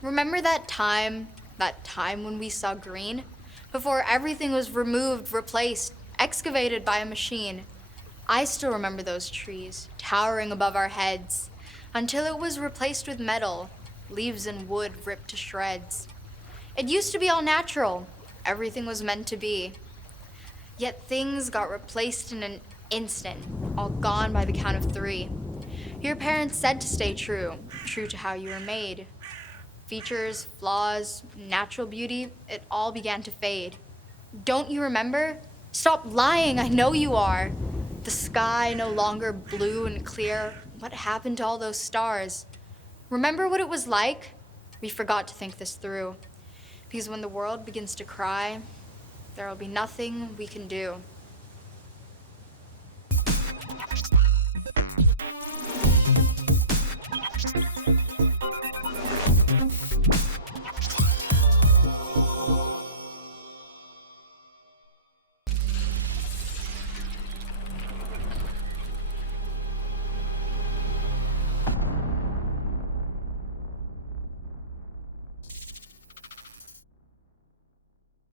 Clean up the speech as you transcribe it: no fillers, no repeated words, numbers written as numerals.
Remember that time when we saw green? Before everything was removed, replaced, excavated by a machine. I still remember those trees, towering above our heads, until it was replaced with metal, leaves and wood ripped to shreds. It used to be all natural. Everything was meant to be. Yet things got replaced in an instant, all gone by the count of 3. Your parents said to stay true to how you were made. Features, flaws, natural beauty, it all began to fade. Don't you remember? Stop lying, I know you are. The sky no longer blue and clear. What happened to all those stars? Remember what it was like? We forgot to think this through. Because when the world begins to cry, there will be nothing we can do.